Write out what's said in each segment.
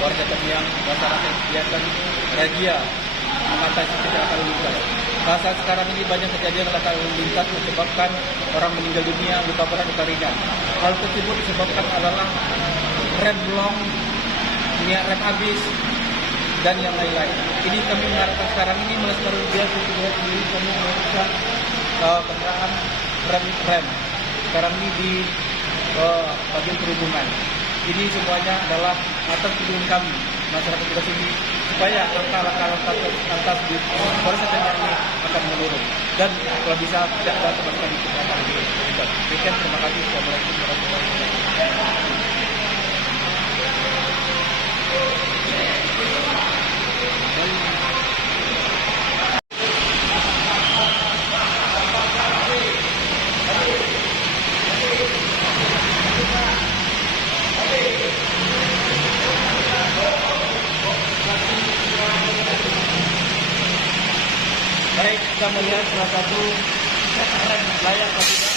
warga kami yang masyarakat kegiatan razia mengatasi kecelakaan lalu lintas. Saat sekarang ini banyak kejadian kecelakaan lalu lintas menyebabkan orang meninggal dunia, luka berat, luka ringan. Hal tersebut disebabkan adalah rem blong, minyak rem habis, dan yang lain-lain. Ini kami mengharapkan sekarang ini melestarikan biar sendiri kami melakukan kendaraan rem. Sekarang ini di bagian perhubungan. Ini semuanya adalah atas tujuan kami masyarakat kita sini supaya angka lantas di Polres Tengah ini akan menurun dan kalau bisa tidak ada sama sekali kecelakaan di lintas. Demikian, terima kasih. Assalamualaikum warahmatullahi wabarakatuh. Baik, kita melihat salah satu rem layak atau tidak.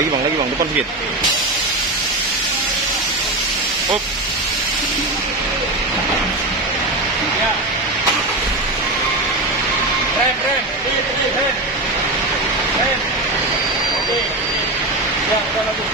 Lagi bang, depan sedikit. Up. Ya. Rem. Oke. Ya, udah lalu.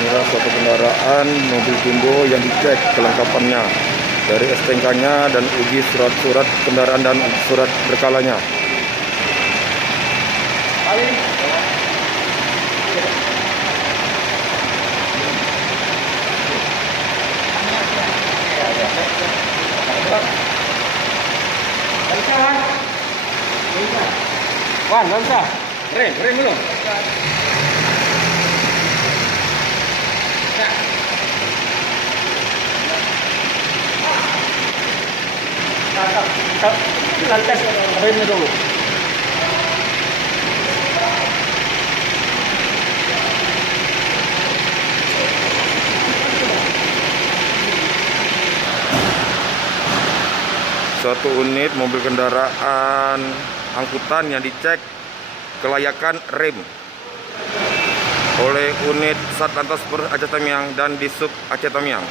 Inilah suatu kendaraan mobil jumbo yang dicek kelengkapannya dari STNK-nya dan uji surat-surat kendaraan dan surat berkalanya. Wan, nggak usah. Rem belum. Lantas remnya dulu. Suatu unit mobil kendaraan angkutan yang dicek kelayakan rem. oleh unit Satlantas Polres Aceh Tamiang dan Disub Aceh Tamiang.